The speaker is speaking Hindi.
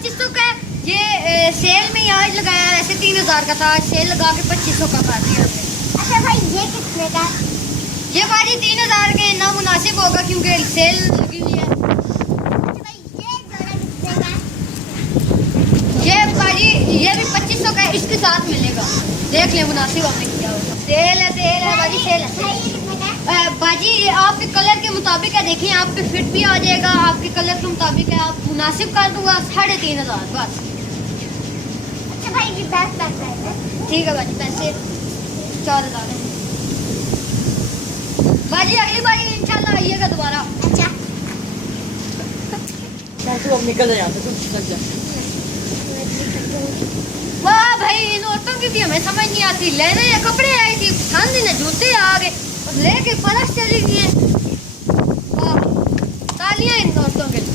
2500 का है। ये सेल में आज लगाया है, ऐसे 3000 का था, सेल लगा के 2500 का कर दिया। अच्छा भाई ये कितने का? ये बाजी 3000 के ना मुनासिब होगा क्योंकि सेल लगी हुई है। अच्छा भाई ये जोड़ा कितने का? ये बाजी ये भी 2500 का है, इसके साथ मिलेगा। देख ले मुनासिब आपने किया होगा। सेल है बाजी, सेल है। भाई ये कितने का? बाजी ये आपके कलर के मुताबिक है, देखिए आप पे फिट भी आ जाएगा, आपके कलर के मुताबिक है। आप मुनासिब कर दूंगा 3500 बस। अच्छा भाई ये 10 पैसा है। ठीक है बाजी, पैसे 4000 है बाजी। अगली बारी इंशाल्लाह आइएगा दोबारा। अच्छा तू अब निकल जा, तू निकल जा। वाह भाई, इन औरतों की भी हमें समझ नहीं आती। लेने ये कपड़े आई थी, पसंद ही ना, जूते आ गए और लेके फलस चली गई है। वाह, तालियां इन औरतों के लिए।